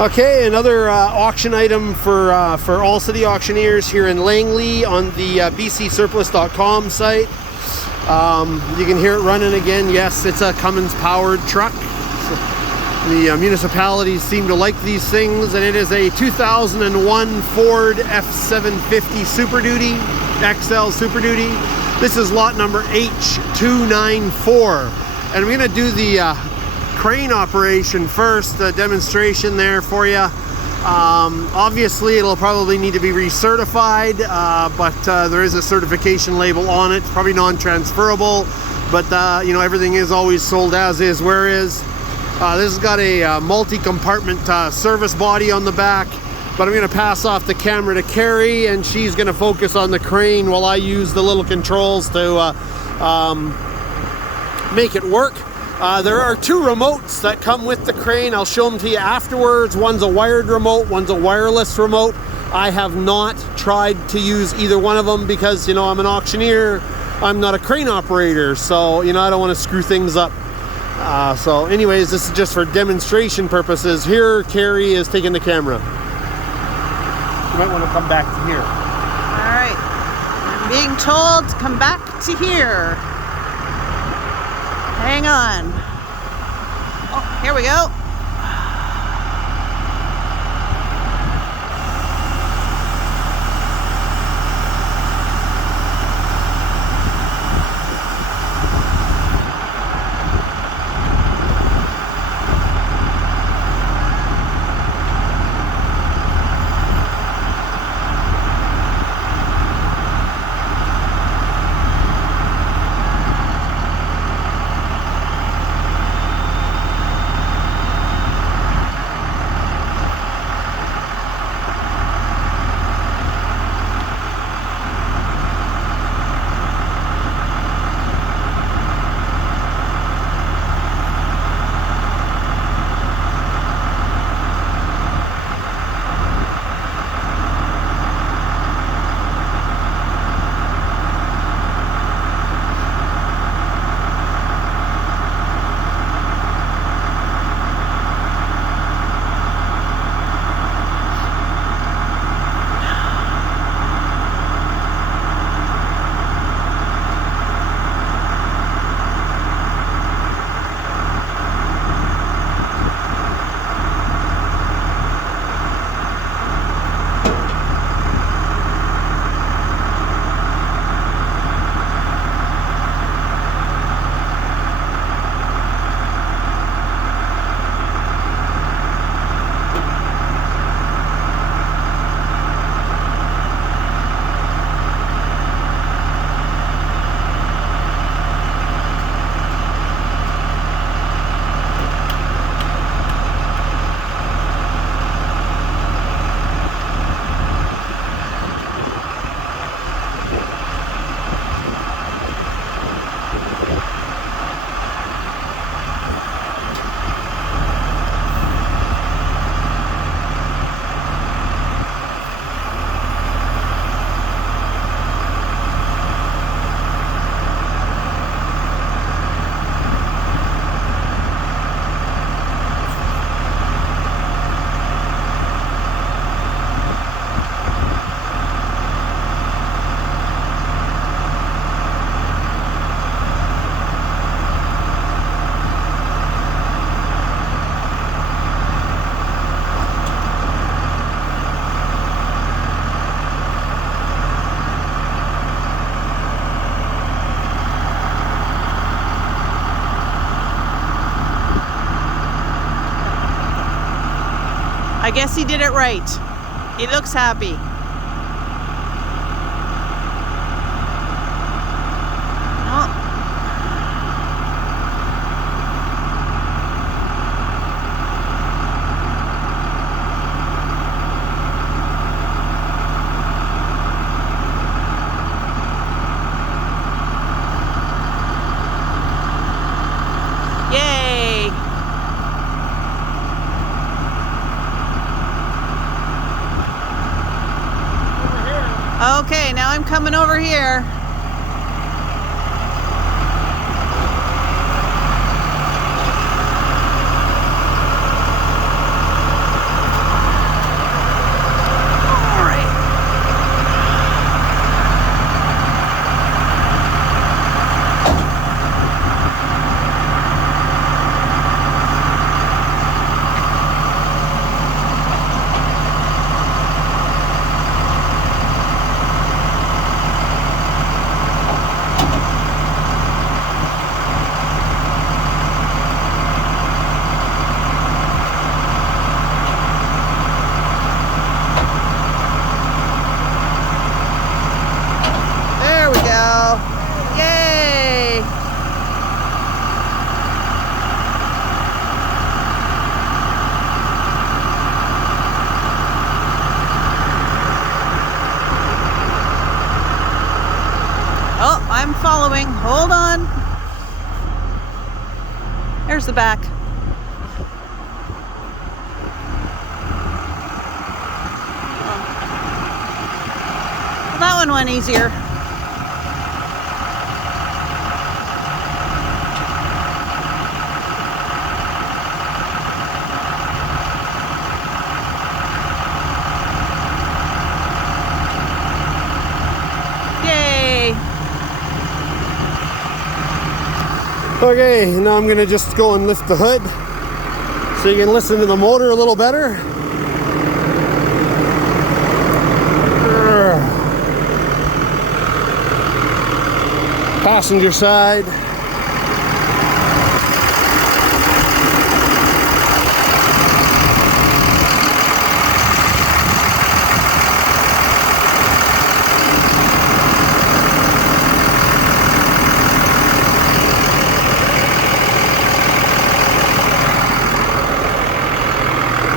Okay, another auction item for All City Auctioneers here in Langley on the bcsurplus.com site. You can hear it running again. Yes, it's a Cummins powered truck. So the municipalities seem to like these things, and it is a 2001 Ford F750 Super Duty, XL Super Duty. This is lot number H-294, and I'm going to do the crane operation first, a demonstration there for you. Obviously it'll probably need to be recertified, but there is a certification label on it. It's probably non-transferable, but you know, everything is always sold as is, where is. This has got a multi-compartment service body on the back, but I'm going to pass off the camera to Carrie, and she's going to focus on the crane while I use the little controls to make it work. There are two remotes that come with the crane. I'll show them to you afterwards. One's a wired remote, one's a wireless remote. I have not tried to use either one of them because, you know, I'm an auctioneer. I'm not a crane operator, so, you know, I don't want to screw things up. So anyways, this is just for demonstration purposes. Here, Carrie is taking the camera. You might want to come back to here. All right. I'm being told to come back to here. Hang on. Oh, here we go. I guess he did it right. He looks happy. Okay, now I'm coming over here. following. Hold on. There's the back. Well, that one went easier. Okay, now I'm gonna just go and lift the hood so you can listen to the motor a little better. Passenger side.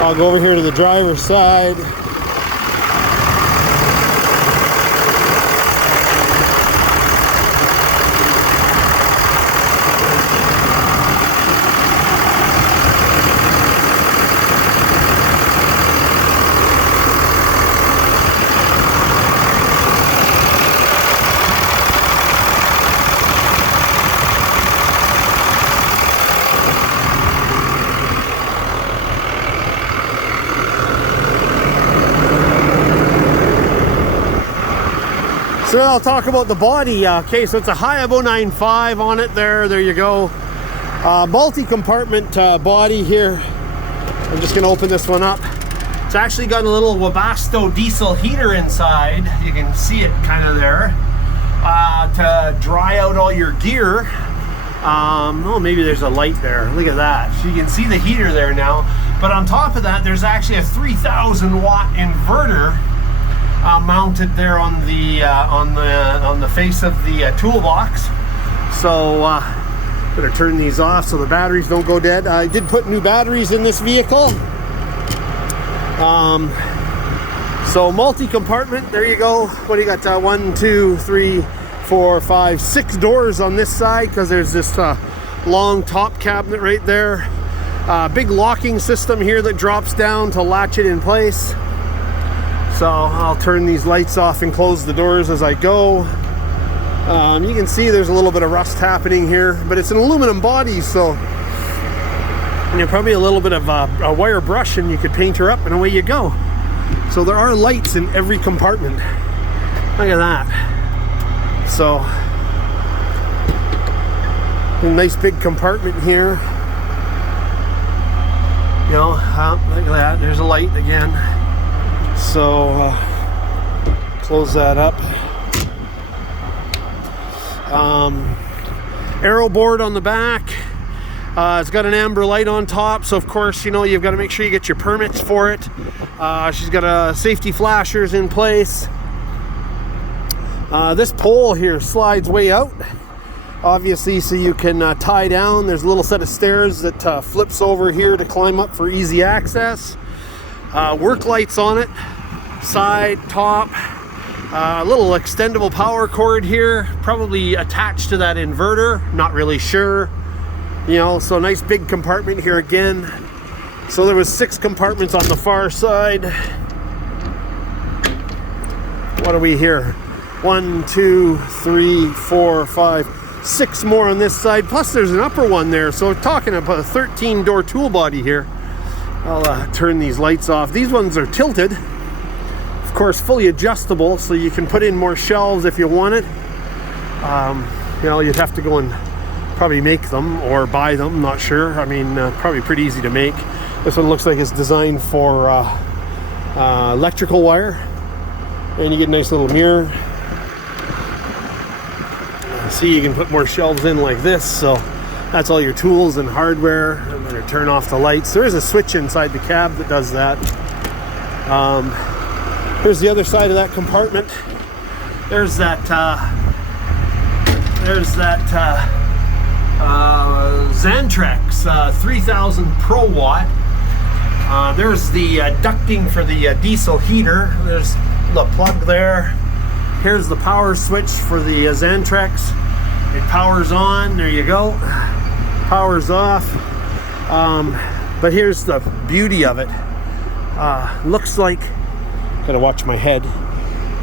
I'll go over here to the driver's side. So now I'll talk about the body. Okay, so it's a HIAB 095 on it there. There you go. Multi-compartment body here. I'm just gonna open this one up. It's actually got a little Webasto diesel heater inside. You can see it kind of there. To dry out all your gear. Oh, maybe there's a light there. Look at that. So you can see the heater there now. But on top of that, there's actually a 3,000 watt inverter mounted there on the face of the toolbox. So better turn these off so the batteries don't go dead. I did put new batteries in this vehicle. So multi-compartment, there you go. What do you got? 1, 2, 3, 4, 5, 6 doors on this side because there's this long top cabinet right there. Big locking system here that drops down to latch it in place. So I'll turn these lights off and close the doors as I go. You can see there's a little bit of rust happening here, but it's an aluminum body, so probably a little bit of a wire brush and you could paint her up and away you go. So there are lights in every compartment. Look at that. So a nice big compartment here. You know, look at that. There's a light again. So close that up. Aero board on the back. It's got an amber light on top, so of course, you know, you've got to make sure you get your permits for it. She's got safety flashers in place. This pole here slides way out, obviously, so you can tie down. There's a little set of stairs that flips over here to climb up for easy access. Work lights on it, side, top. A little extendable power cord here, probably attached to that inverter, not really sure. You know, so nice big compartment here again. So there was 6 compartments on the far side. What are we here? 1, 2, 3, 4, 5, 6 more on this side. Plus there's an upper one there. So we're talking about a 13 door tool body here. I'll turn these lights off. These ones are tilted. Of course, fully adjustable, so you can put in more shelves if you want it. You know, you'd have to go and probably make them or buy them, not sure. I mean, probably pretty easy to make. This one looks like it's designed for electrical wire. And you get a nice little mirror. See, you can put more shelves in like this, so that's all your tools and hardware. I'm going to turn off the lights. There is a switch inside the cab that does that. Here's the other side of that compartment. There's that Xantrex 3000 Pro Watt. There's the ducting for the diesel heater. There's the plug there. Here's the power switch for the Xantrex. It powers on, there you go. Powers off. But here's the beauty of it. Looks like, gotta watch my head.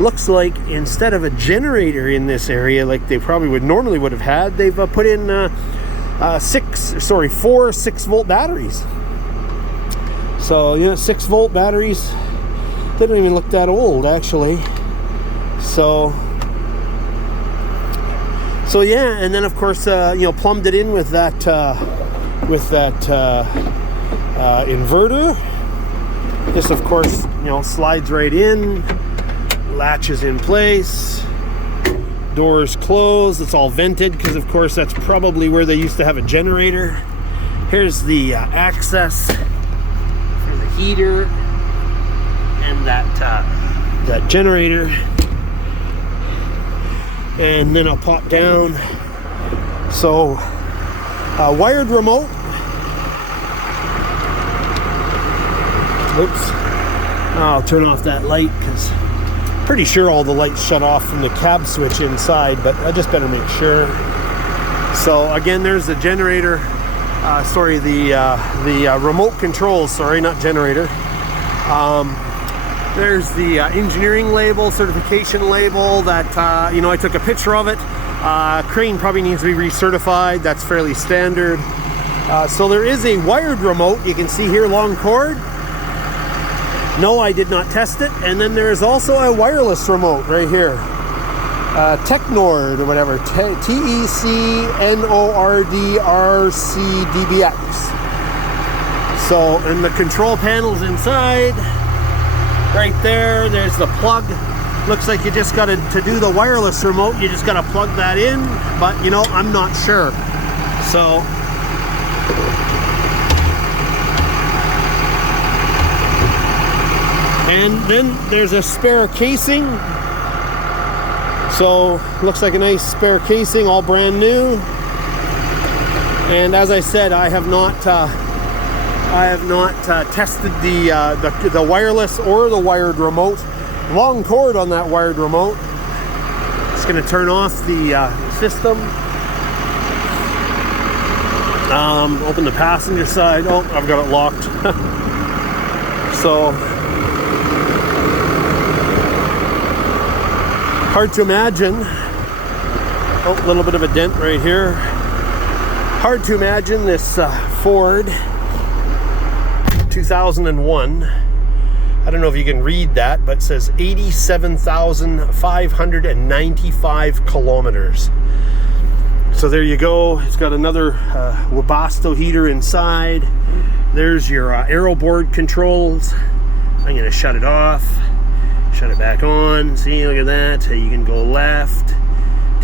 Looks like instead of a generator in this area, like they probably would have had, they've put in 4 6-volt batteries. So yeah, 6-volt batteries. They don't even look that old, actually. So yeah, and then of course, plumbed it in with that inverter. This, of course, slides right in, latches in place, doors closed. It's all vented because, of course, that's probably where they used to have a generator. Here's the access for the heater and that generator. And then I'll pop down. So, wired remote. Oops. I'll turn off that light because pretty sure all the lights shut off from the cab switch inside, but I just better make sure. So again, there's the generator. The remote controls. Sorry, not generator. There's the engineering label, certification label that, I took a picture of it. Crane probably needs to be recertified. That's fairly standard. So there is a wired remote. You can see here, long cord. No, I did not test it. And then there's also a wireless remote right here. Technord or whatever. TECNORDRCDBX. So, and the control panel's inside. Right there, there's the plug. Looks like you just got to do the wireless remote, you just got to plug that in, but I'm not sure. So, and then there's a spare casing. So, looks like a nice spare casing, all brand new. And as I said, I have not tested the wireless or the wired remote. Long cord on that wired remote. Just going to turn off the system. Open the passenger side. Oh, I've got it locked. So hard to imagine. Oh, a little bit of a dent right here. Hard to imagine this Ford 2001. I don't know if you can read that, but it says 87,595 kilometers. So there you go. It's got another Webasto heater inside. There's your aero board controls. I'm going to shut it off, shut it back on. See, look at that. You can go left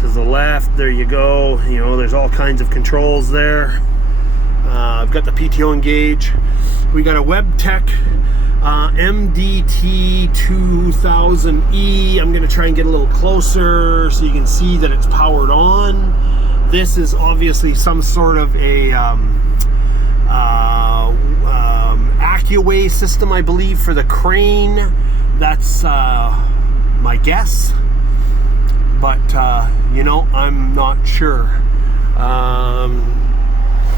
to the left. There you go. There's all kinds of controls there. I've got the PTO engage. We got a WebTech MDT 2000E. I'm going to try and get a little closer so you can see that it's powered on. This is obviously some sort of a AccuWay system, I believe, for the crane. That's my guess. But, I'm not sure.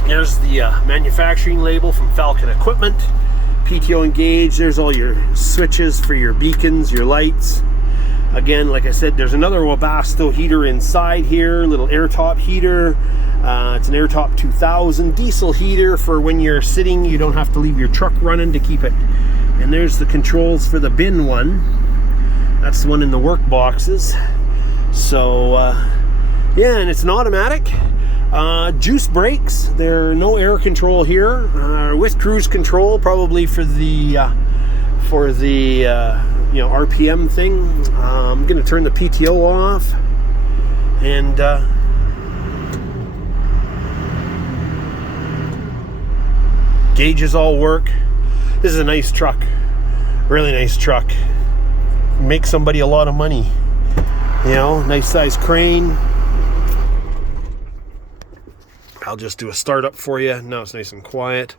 There's the manufacturing label from Falcon Equipment. PTO engage. There's all your switches for your beacons, your lights. Again, like I said, there's another Webasto heater inside here, little airtop heater. It's an airtop 2000 diesel heater for when you're sitting, you don't have to leave your truck running to keep it. And there's the controls for the bin one. That's the one in the work boxes. So, yeah, and it's an automatic. Juice brakes. There are no air control here. With cruise control, probably for the RPM thing. I'm going to turn the PTO off, and gauges all work. This is a nice truck, really nice truck. Make somebody a lot of money. Nice size crane. I'll just do a startup for you. Now it's nice and quiet.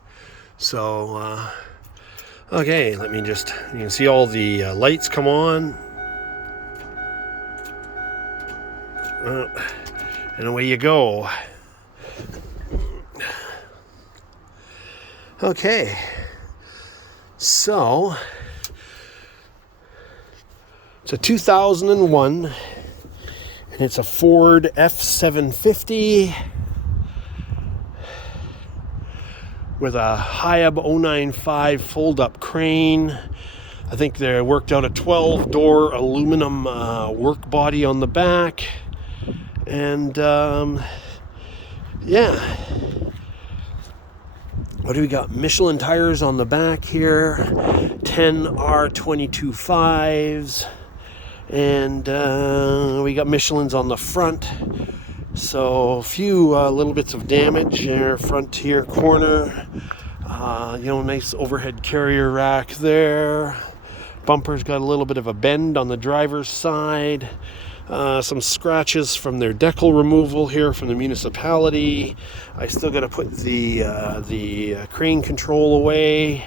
So, okay, let me just, you can see all the lights come on. And away you go. Okay, so it's a 2001, and it's a Ford F750 with a HIAB 095 fold-up crane. I think they worked out a 12-door aluminum work body on the back, and yeah. What do we got? Michelin tires on the back here, 10 R22.5s, and we got Michelins on the front. So a few little bits of damage here, front here corner. Nice overhead carrier rack there. Bumper's got a little bit of a bend on the driver's side. Some scratches from their decal removal here from the municipality. I still got to put the crane control away.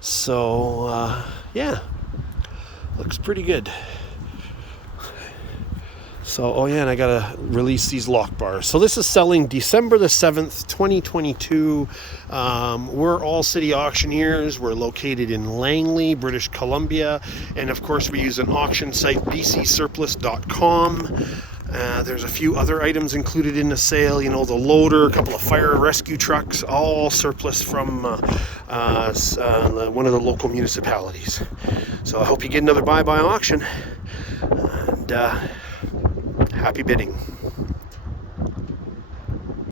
So yeah, looks pretty good. So, oh yeah, and I gotta release these lock bars. So this is selling December the 7th, 2022. We're All City Auctioneers. We're located in Langley, British Columbia. And of course, we use an auction site, bcsurplus.com. There's a few other items included in the sale. The loader, a couple of fire rescue trucks, all surplus from one of the local municipalities. So I hope you get another buy auction. And happy bidding.